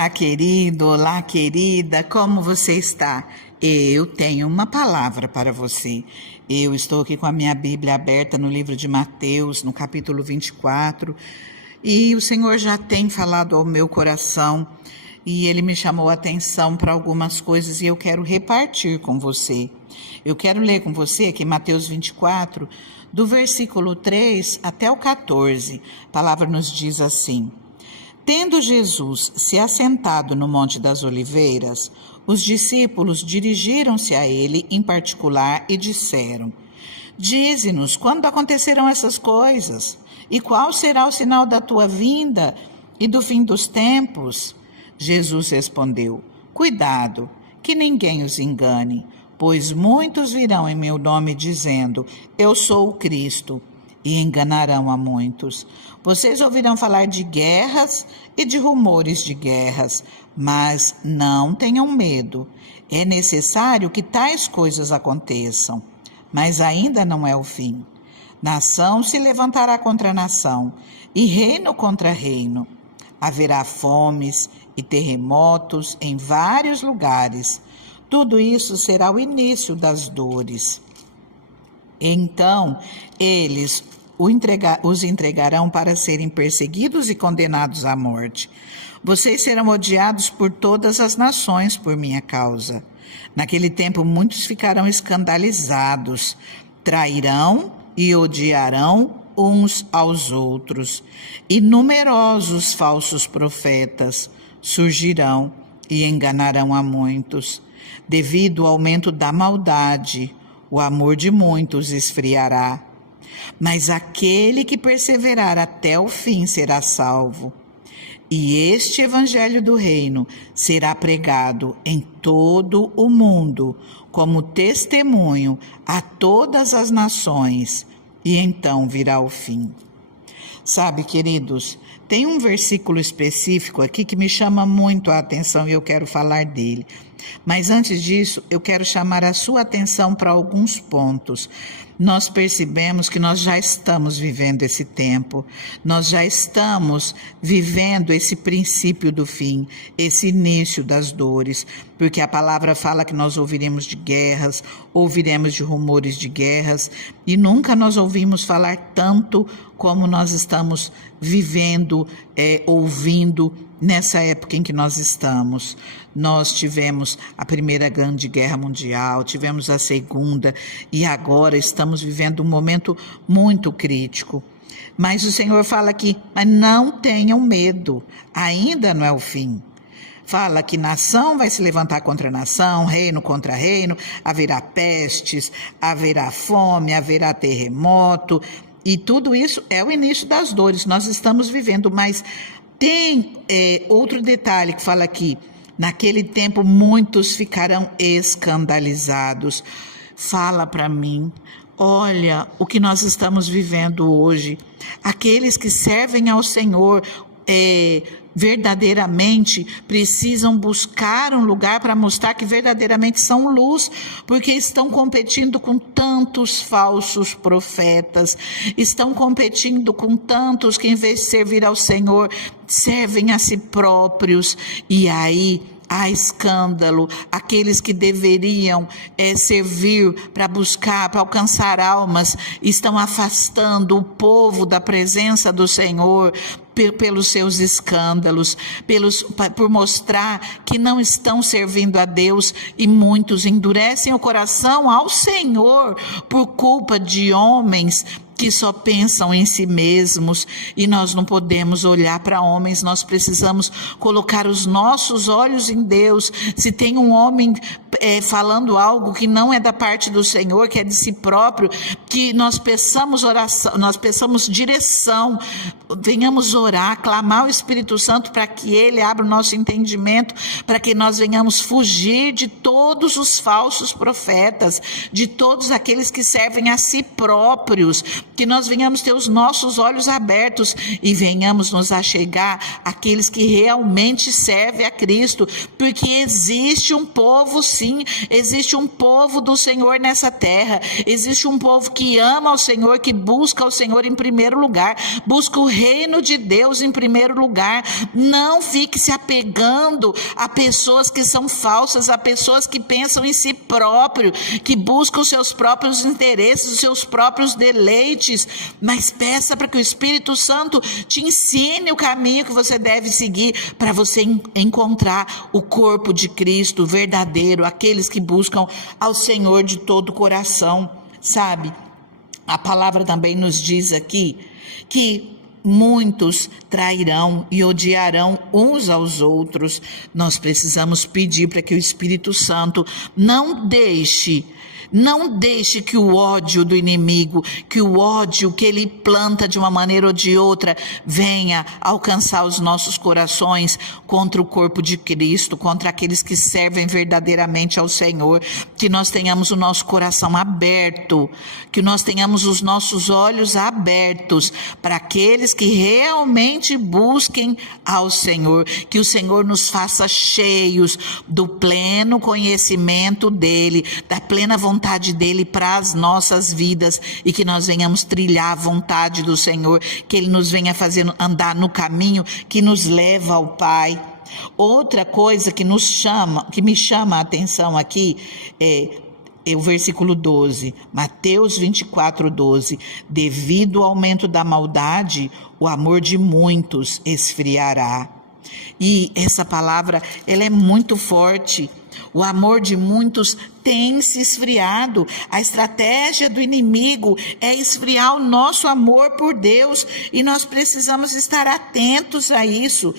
Olá, querido, olá, querida, como você está? Eu tenho uma palavra para você. Eu estou aqui com a minha Bíblia aberta no livro de Mateus, no capítulo 24, e o Senhor já tem falado ao meu coração e Ele me chamou a atenção para algumas coisas e eu quero repartir com você. Eu quero ler com você aqui Mateus 24, do versículo 3 até o 14. A palavra nos diz assim: Tendo Jesus se assentado no Monte das Oliveiras, os discípulos dirigiram-se a ele em particular e disseram: Dize-nos quando acontecerão essas coisas, e qual será o sinal da tua vinda e do fim dos tempos? Jesus respondeu: Cuidado, que ninguém os engane, pois muitos virão em meu nome dizendo: Eu sou o Cristo, e enganarão a muitos. Vocês ouvirão falar de guerras e de rumores de guerras, mas não tenham medo. É necessário que tais coisas aconteçam, mas ainda não é o fim. Nação se levantará contra nação, e reino contra reino. Haverá fomes e terremotos em vários lugares. Tudo isso será o início das dores. Então, eles os entregarão para serem perseguidos e condenados à morte. Vocês serão odiados por todas as nações por minha causa. Naquele tempo, muitos ficarão escandalizados, trairão e odiarão uns aos outros. E numerosos falsos profetas surgirão e enganarão a muitos. Devido ao aumento da maldade, o amor de muitos esfriará, mas aquele que perseverar até o fim será salvo. E este evangelho do reino será pregado em todo o mundo como testemunho a todas as nações, e então virá o fim. Sabe, queridos, tem um versículo específico aqui que me chama muito a atenção e eu quero falar dele. Mas antes disso, eu quero chamar a sua atenção para alguns pontos. Nós percebemos que nós já estamos vivendo esse tempo, nós já estamos vivendo esse princípio do fim, esse início das dores, porque a palavra fala que nós ouviremos de guerras, ouviremos de rumores de guerras, e nunca nós ouvimos falar tanto como nós estamos vivendo, ouvindo nessa época em que nós estamos. Nós tivemos a Primeira Grande Guerra Mundial, tivemos a Segunda, e agora estamos vivendo um momento muito crítico. Mas o Senhor fala aqui: mas não tenham medo, ainda não é o fim. Fala que nação vai se levantar contra nação, reino contra reino, haverá pestes, haverá fome, haverá terremoto, e tudo isso é o início das dores. Nós estamos vivendo, mas tem outro detalhe que fala aqui: naquele tempo muitos ficarão escandalizados. Fala para mim, olha o que nós estamos vivendo hoje. Aqueles que servem ao Senhor verdadeiramente precisam buscar um lugar para mostrar que verdadeiramente são luz, porque estão competindo com tantos falsos profetas, estão competindo com tantos que, em vez de servir ao Senhor, servem a si próprios, e aí há escândalo. Aqueles que deveriam servir para buscar, para alcançar almas, estão afastando o povo da presença do Senhor pelos seus escândalos, por mostrar que não estão servindo a Deus, e muitos endurecem o coração ao Senhor por culpa de homens que só pensam em si mesmos. E nós não podemos olhar para homens, nós precisamos colocar os nossos olhos em Deus. Se tem um homem falando algo que não é da parte do Senhor, que é de si próprio, que nós peçamos oração, nós peçamos direção, venhamos orar, clamar ao Espírito Santo para que Ele abra o nosso entendimento, para que nós venhamos fugir de todos os falsos profetas, de todos aqueles que servem a si próprios, que nós venhamos ter os nossos olhos abertos e venhamos nos achegar àqueles que realmente servem a Cristo, porque existe um povo, sim, existe um povo do Senhor nessa terra, existe um povo que ama ao Senhor, que busca ao Senhor em primeiro lugar, busca o reino de Deus em primeiro lugar. Não fique se apegando a pessoas que são falsas, a pessoas que pensam em si próprio, que buscam os seus próprios interesses, os seus próprios deleites, mas peça para que o Espírito Santo te ensine o caminho que você deve seguir para você encontrar o corpo de Cristo verdadeiro, aqueles que buscam ao Senhor de todo o coração, sabe? A palavra também nos diz aqui que muitos trairão e odiarão uns aos outros. Nós precisamos pedir para que o Espírito Santo não deixe que o ódio do inimigo, que o ódio que ele planta de uma maneira ou de outra, venha alcançar os nossos corações contra o corpo de Cristo, contra aqueles que servem verdadeiramente ao Senhor. Que nós tenhamos o nosso coração aberto, que nós tenhamos os nossos olhos abertos para aqueles que realmente busquem ao Senhor, que o Senhor nos faça cheios do pleno conhecimento dele, da plena vontade dele para as nossas vidas, e que nós venhamos trilhar a vontade do Senhor, que ele nos venha fazer andar no caminho que nos leva ao Pai. Outra coisa que me chama a atenção aqui é o versículo 12, Mateus 24:12, devido ao aumento da maldade, o amor de muitos esfriará. E essa palavra, ela é muito forte. O amor de muitos tem se esfriado. A estratégia do inimigo é esfriar o nosso amor por Deus, e nós precisamos estar atentos a isso.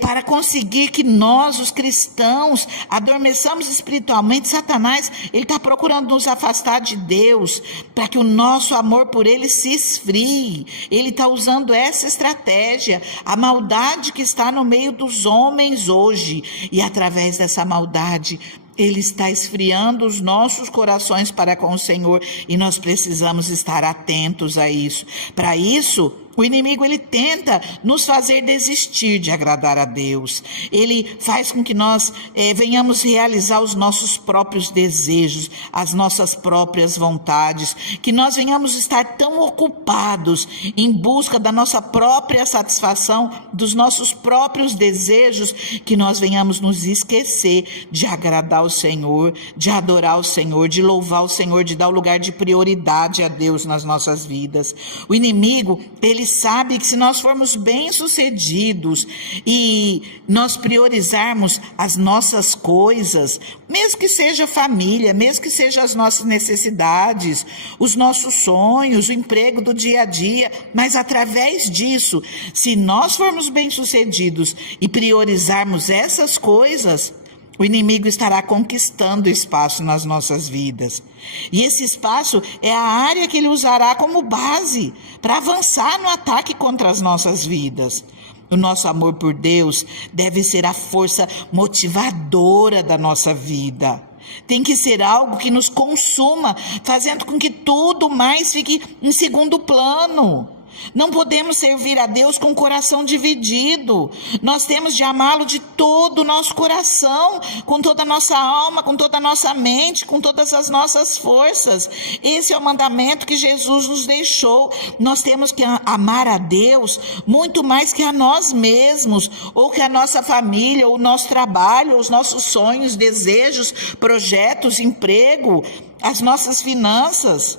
Para conseguir que nós, os cristãos, adormeçamos espiritualmente, Satanás, ele está procurando nos afastar de Deus, para que o nosso amor por ele se esfrie. Ele está usando essa estratégia, a maldade que está no meio dos homens hoje, e através dessa maldade, ele está esfriando os nossos corações para com o Senhor, e nós precisamos estar atentos a isso. Para isso, o inimigo, ele tenta nos fazer desistir de agradar a Deus. Ele faz com que nós venhamos realizar os nossos próprios desejos, as nossas próprias vontades, que nós venhamos estar tão ocupados em busca da nossa própria satisfação, dos nossos próprios desejos, que nós venhamos nos esquecer de agradar o Senhor, de adorar o Senhor, de louvar o Senhor, de dar o lugar de prioridade a Deus nas nossas vidas. O inimigo, ele sabe que se nós formos bem-sucedidos e nós priorizarmos as nossas coisas, mesmo que seja família, mesmo que seja as nossas necessidades, os nossos sonhos, o emprego do dia a dia, mas através disso, se nós formos bem-sucedidos e priorizarmos essas coisas, o inimigo estará conquistando espaço nas nossas vidas. E esse espaço é a área que ele usará como base para avançar no ataque contra as nossas vidas. O nosso amor por Deus deve ser a força motivadora da nossa vida. Tem que ser algo que nos consuma, fazendo com que tudo mais fique em segundo plano. Não podemos servir a Deus com o coração dividido. Nós temos de amá-lo de todo o nosso coração, com toda a nossa alma, com toda a nossa mente, com todas as nossas forças. Esse é o mandamento que Jesus nos deixou. Nós temos que amar a Deus muito mais que a nós mesmos, ou que a nossa família, ou o nosso trabalho, ou os nossos sonhos, desejos, projetos, emprego, as nossas finanças.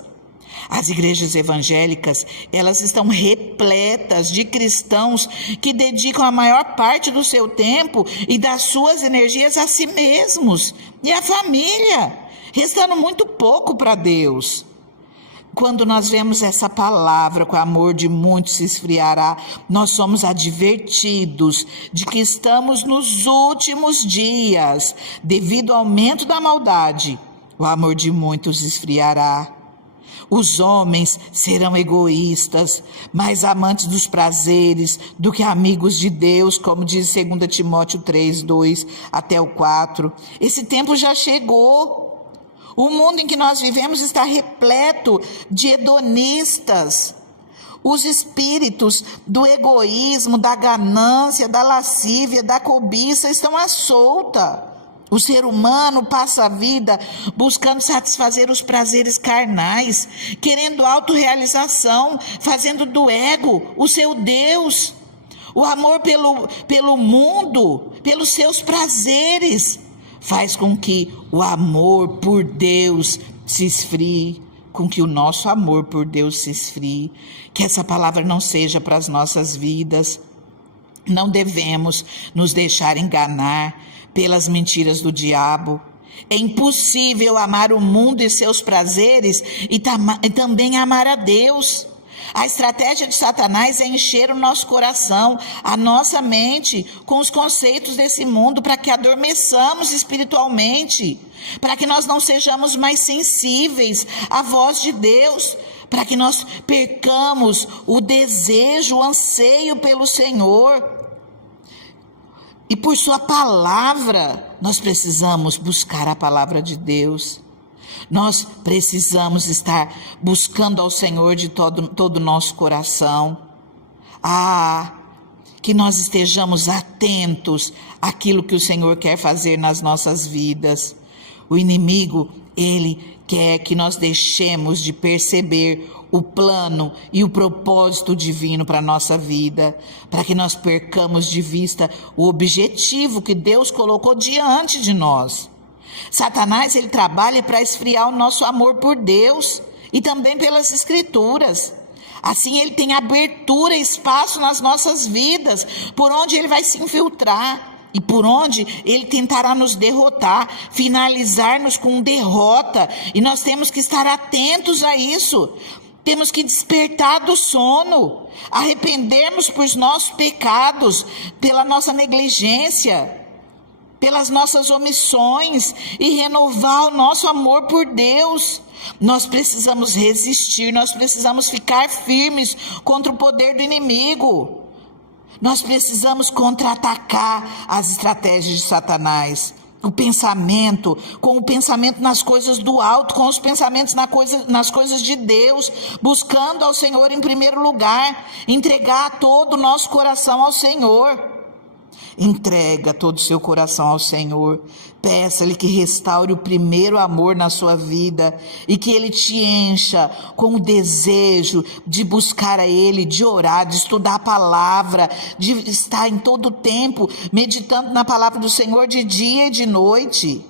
As igrejas evangélicas, elas estão repletas de cristãos que dedicam a maior parte do seu tempo e das suas energias a si mesmos e à família, restando muito pouco para Deus. Quando nós vemos essa palavra, que o amor de muitos se esfriará, nós somos advertidos de que estamos nos últimos dias. Devido ao aumento da maldade, o amor de muitos esfriará. Os homens serão egoístas, mais amantes dos prazeres do que amigos de Deus, como diz 2 Timóteo 3, 2 até o 4. Esse tempo já chegou. O mundo em que nós vivemos está repleto de hedonistas. Os espíritos do egoísmo, da ganância, da lascívia, da cobiça estão à solta. O ser humano passa a vida buscando satisfazer os prazeres carnais, querendo autorrealização, fazendo do ego o seu Deus. O amor pelo mundo, pelos seus prazeres, faz com que o amor por Deus se esfrie, com que o nosso amor por Deus se esfrie. Que essa palavra não seja para as nossas vidas. Não devemos nos deixar enganar pelas mentiras do diabo. É impossível amar o mundo e seus prazeres e também amar a Deus. A estratégia de Satanás é encher o nosso coração, a nossa mente, com os conceitos desse mundo, para que adormeçamos espiritualmente, para que nós não sejamos mais sensíveis à voz de Deus, para que nós percamos o desejo, o anseio pelo Senhor. E por sua palavra, nós precisamos buscar a palavra de Deus. Nós precisamos estar buscando ao Senhor de todo o nosso coração. Que nós estejamos atentos àquilo que o Senhor quer fazer nas nossas vidas. O inimigo, ele quer que nós deixemos de perceber o plano e o propósito divino para a nossa vida, para que nós percamos de vista o objetivo que Deus colocou diante de nós. Satanás, ele trabalha para esfriar o nosso amor por Deus e também pelas Escrituras. Assim, ele tem abertura e espaço nas nossas vidas, por onde ele vai se infiltrar e por onde ele tentará nos derrotar, finalizar-nos com derrota. E nós temos que estar atentos a isso. Temos que despertar do sono, arrependermos por nossos pecados, pela nossa negligência, pelas nossas omissões e renovar o nosso amor por Deus. Nós precisamos resistir, nós precisamos ficar firmes contra o poder do inimigo. Nós precisamos contra-atacar as estratégias de Satanás. O pensamento, com o pensamento nas coisas do alto, com os pensamentos nas coisas de Deus, buscando ao Senhor em primeiro lugar, entregar todo o nosso coração ao Senhor. Entrega todo o seu coração ao Senhor, peça-lhe que restaure o primeiro amor na sua vida e que Ele te encha com o desejo de buscar a Ele, de orar, de estudar a palavra, de estar em todo o tempo meditando na palavra do Senhor de dia e de noite.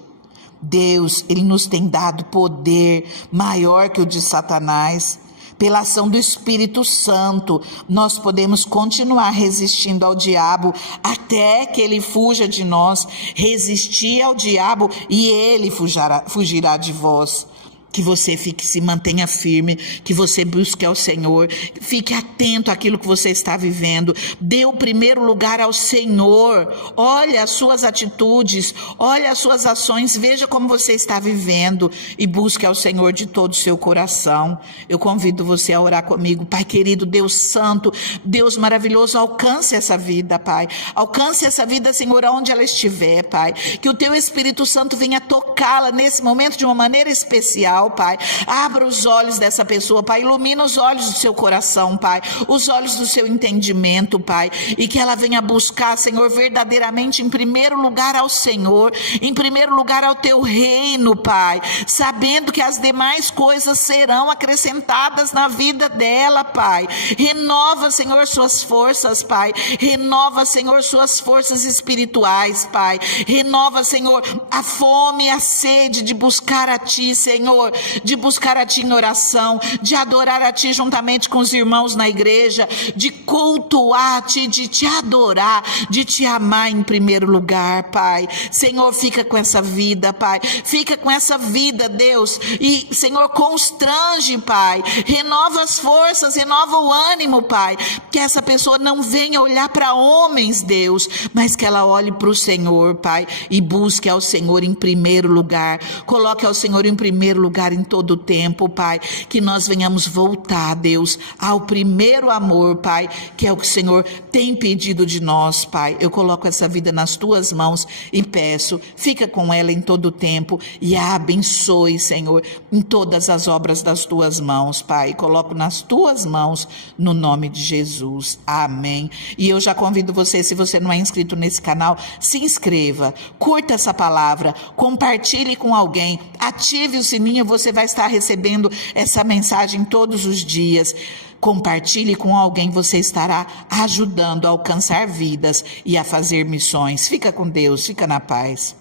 Deus, Ele nos tem dado poder maior que o de Satanás. Pela ação do Espírito Santo, nós podemos continuar resistindo ao diabo até que ele fuja de nós. Resistir ao diabo e ele fugirá de vós. Que você se mantenha firme, que você busque ao Senhor, fique atento àquilo que você está vivendo, dê o primeiro lugar ao Senhor, olhe as suas atitudes, olhe as suas ações, veja como você está vivendo e busque ao Senhor de todo o seu coração. Eu convido você a orar comigo. Pai querido, Deus santo, Deus maravilhoso, alcance essa vida, Pai, alcance essa vida, Senhor, aonde ela estiver, Pai, que o Teu Espírito Santo venha tocá-la nesse momento de uma maneira especial, Pai. Abra os olhos dessa pessoa, Pai, ilumina os olhos do seu coração, Pai, os olhos do seu entendimento, Pai, e que ela venha buscar, Senhor, verdadeiramente em primeiro lugar ao Senhor, em primeiro lugar ao Teu reino, Pai, sabendo que as demais coisas serão acrescentadas na vida dela, Pai. Renova, Senhor, suas forças, Pai, renova, Senhor, suas forças espirituais, Pai, renova, Senhor, a fome e a sede de buscar a Ti, Senhor, de buscar a Ti em oração, de adorar a Ti juntamente com os irmãos na igreja, de cultuar a Ti, de Te adorar, de Te amar em primeiro lugar, Pai. Senhor, fica com essa vida, Pai, fica com essa vida, Deus, e Senhor, constrange, Pai, renova as forças, renova o ânimo, Pai, que essa pessoa não venha olhar para homens, Deus, mas que ela olhe para o Senhor, Pai, e busque ao Senhor em primeiro lugar, coloque ao Senhor em primeiro lugar lugar, em todo o tempo, Pai, que nós venhamos voltar, Deus, ao primeiro amor, Pai, que é o que o Senhor tem pedido de nós, Pai. Eu coloco essa vida nas tuas mãos e peço, fica com ela em todo o tempo e a abençoe, Senhor, em todas as obras das tuas mãos, Pai. Coloco nas tuas mãos, no nome de Jesus. Amém. E eu já convido você, se você não é inscrito nesse canal, se inscreva, curta essa palavra, compartilhe com alguém, ative o sininho, você vai estar recebendo essa mensagem todos os dias. Compartilhe com alguém, você estará ajudando a alcançar vidas e a fazer missões. Fica com Deus, fica na paz.